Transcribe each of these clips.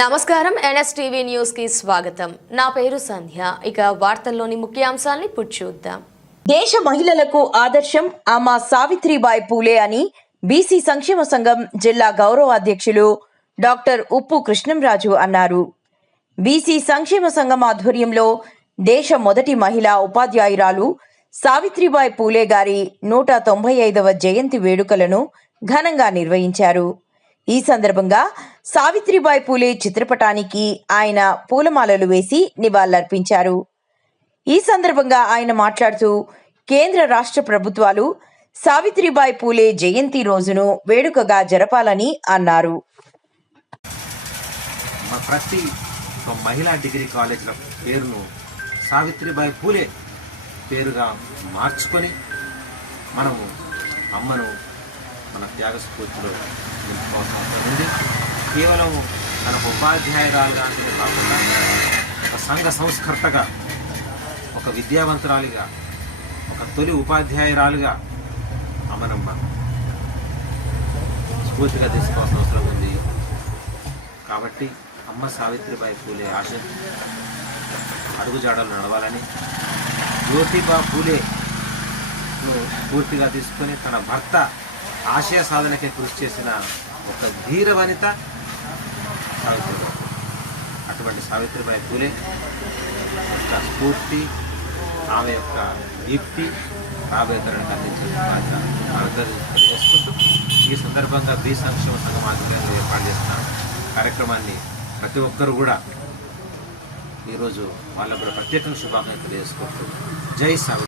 నమస్కారం ఎన్ఎస్టీవీ న్యూస్కి స్వాగతం. నా పేరు సంధ్య. ఇక వార్తల్లోని ముఖ్యాంశాల్ని చూద్దాం. దేశ మహిళలకు ఆదర్శం అమ్మ సావిత్రిబాయి పూలే అని బీసీ సంక్షేమ సంఘం జిల్లా గౌరవ అధ్యక్షులు డాక్టర్ ఉప్పు కృష్ణంరాజు అన్నారు. బీసీ సంక్షేమ సంఘం ఆధ్వర్యంలో దేశ మొదటి మహిళా ఉపాధ్యాయురాలు సావిత్రిబాయి పూలే గారి నూట తొంభై ఐదవ జయంతి వేడుకలను ఘనంగా నిర్వహించారు. ఈ సందర్భంగా సావిత్రిబాయి పూలే చిత్రపటానికి ఆయన పూలమాలలు వేసి నివాళులర్పించారు. ఈ సందర్భంగా ఆయన మాట్లాడుతూ కేంద్ర రాష్ట్ర ప్రభుత్వాలు సావిత్రిబాయి పూలే జయంతి రోజును వేడుకగా జరపాలని అన్నారు. ప్రతి మహిళా డిగ్రీ కాలేజీల పేరును సావిత్రిబాయి పూలే పేరుగా మార్చుకొని మనము అమ్మను మన త్యాగ స్ఫూర్తిలో అవసరం ఉంది కేవలం తన ఉపాధ్యాయురాలుగా అంటే కాకుండా ఒక సంఘ సంస్కర్తగా ఒక విద్యావంతురాలిగా ఒక తొలి ఉపాధ్యాయురాలుగా అమనమ్మ స్ఫూర్తిగా తీసుకోవాల్సిన అవసరం ఉంది. కాబట్టి అమ్మ సావిత్రిబాయి పూలే ఆశ. అడుగుజాడలు నడవాలని జ్యోతిబా పూలే పూర్తిగా తీసుకొని తన భర్త ఆశయ సాధనకి కృషి చేసిన ఒక ధీర వనిత సావిత్రిబాయి అటువంటి సావిత్రిబాయి పూలే యొక్క స్ఫూర్తి ఆమె యొక్క దీప్తి రాబోయే తరానికి అందించిన బాధ్యత మనందరూ తెలియజేసుకుంటూ ఈ సందర్భంగా బీ సంక్షేమ సంఘం ఆధ్వర్యంలో ఏర్పాటు చేసిన కార్యక్రమాన్ని ప్రతి ఒక్కరు కూడా ఈరోజు వాళ్ళకు కూడా ప్రత్యేకంగా శుభాకాంక్షలు తెలియజేసుకుంటూ జై సావిత్రి.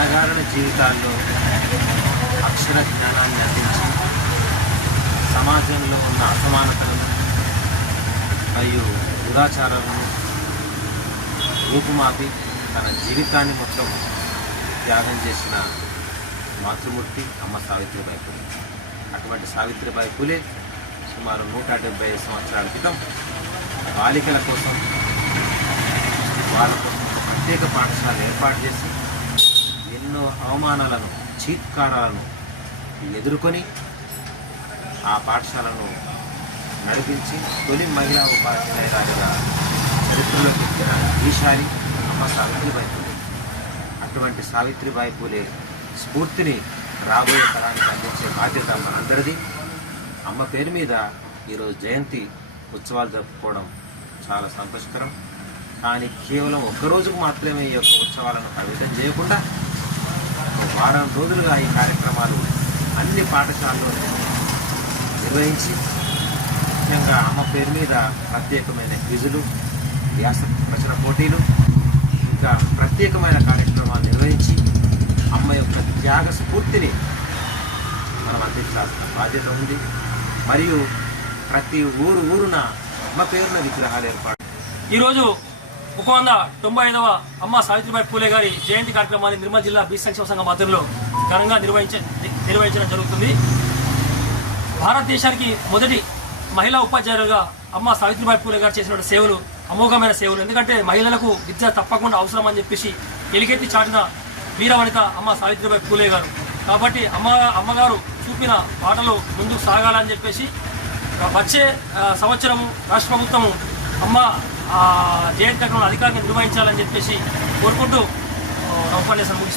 అనగారిన జీవితాల్లో అక్షర జ్ఞానాన్ని అందించి సమాజంలో ఉన్న అసమానతలను మరియు దురాచారాలను రూపుమాపి తన జీవితాన్ని మొత్తం త్యాగం చేసిన మాతృమూర్తి అమ్మ సావిత్రిబాయి పూలే. అటువంటి సావిత్రిబాయి పూలే సుమారు నూట డెబ్బై సంవత్సరాల క్రితం బాలికల కోసం వాళ్ళ కోసం ప్రత్యేక పాఠశాల ఏర్పాటు చేసి అవమానాలను చీత్కారాలను ఎదుర్కొని ఆ పాఠశాలను నడిపించి తొలి మహిళా ఉపాధ్యాయురాలుగా చరిత్రలోకి ఎక్కిన ఈశాని అమ్మ సావిత్రిబాయి పూలే. అటువంటి సావిత్రిబాయి పూలే స్ఫూర్తిని రాబోయే తరానికి అందించే బాధ్యత మనందరిది అమ్మ పేరు మీద ఈరోజు జయంతి ఉత్సవాలు జరుపుకోవడం చాలా సంతోషకరం. కానీ కేవలం ఒక్కరోజుకు మాత్రమే ఈ యొక్క ఉత్సవాలను పరిమితం చేయకుండా వారం రోజులుగా ఈ కార్యక్రమాలు అన్ని పాఠశాలలో నిర్వహించి ముఖ్యంగా అమ్మ పేరు మీద ప్రత్యేకమైన క్విజులు వ్యాస ప్రచన పోటీలు ఇంకా ప్రత్యేకమైన కార్యక్రమాలు నిర్వహించి అమ్మ యొక్క త్యాగ స్ఫూర్తిని మనం అందించాల్సిన బాధ్యత ఉంది. మరియు ప్రతి ఊరు ఊరున అమ్మ పేరున విగ్రహాలు ఏర్పాటు. ఈరోజు ఒక వంద తొంభై ఐదవ అమ్మ సావిత్రిబాయి పూలే గారి జయంతి కార్యక్రమాన్ని నిర్మల్ జిల్లా బీ సంక్షేమ సంఘం ఆధ్వర్యంలో ఘనంగా నిర్వహించ నిర్వహించడం జరుగుతుంది. భారతదేశానికి మొదటి మహిళా ఉపాధ్యాయులుగా అమ్మ సావిత్రిబాయి పూలే గారు చేసిన సేవలు అమోఘమైన సేవలు. ఎందుకంటే మహిళలకు విద్య తప్పకుండా అవసరం అని చెప్పేసి ఎలిగెత్తి చాటిన వీరవనిత అమ్మ సావిత్రిబాయి పూలే గారు. కాబట్టి అమ్మ అమ్మగారు చూపిన బాటలో ముందుకు సాగాలని చెప్పేసి వచ్చే సంవత్సరము రాష్ట్ర ప్రభుత్వము అమ్మ ఆ, జయంతి కార్యక్రమం అధికారికంగా నిర్వహించాలని చెప్పేసి కోరుకుంటూ ఉపన్యాసం ముగిస్తున్నాను.